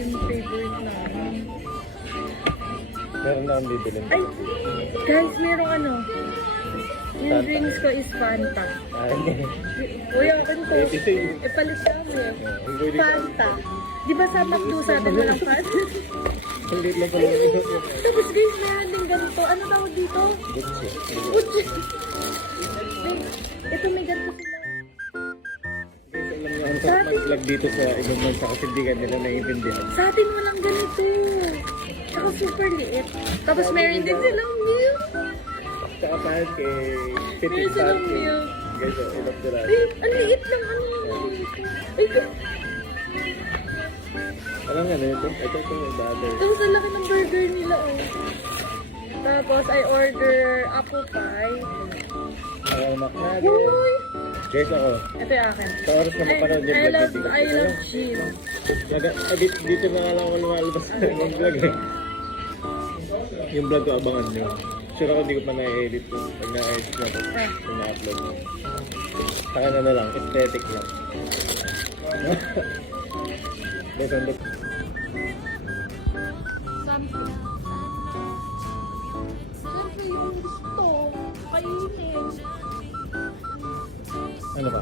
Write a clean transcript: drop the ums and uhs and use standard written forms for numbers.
yung favorite namin. Meron na ang bibilin. Ay! Guys, merong ano. Yung Fanta. drinks ko is Fanta. Hindi. Uy, akin to. Palit kami eh. Fanta. Di ba sa McDo sabi mo lang Fanta? Ang liit lang pala yung Tapos guys, meron din ganito. Ano tawag dito? Gutsi. Uchi. Ito may ganito sila. Guys, alam nyo, ang sarap mag-vlog dito sa ibang bansa kasi hindi ka nila naiintindihan. Sa atin walang ganito. Tsaka super liit. Tapos meron din silang milk. Tsaka pancake. Petit Meron silang pancake. milk. Guys, ilap nila. Ay, ang liit lang ano. Ay, Alam nga na ito. Ito yung butter. tapos ang laki ng burger nila oh. Tapos I order apple pie. McNugget. Uy! Guys, ako. Ito yung akin. Sa oras na mapanood yung vlog dito. I love cheese. Dito na nga lang ako lumalabas ng vlog eh. Yung vlog ko, abangan nyo. Sure ako hindi ko pa na-edit ko. Pag na-edit na ko, kung na-upload mo. Saka na lang, aesthetic lang. Based on the... Siyempre yung gusto. Kainin. Ano ba?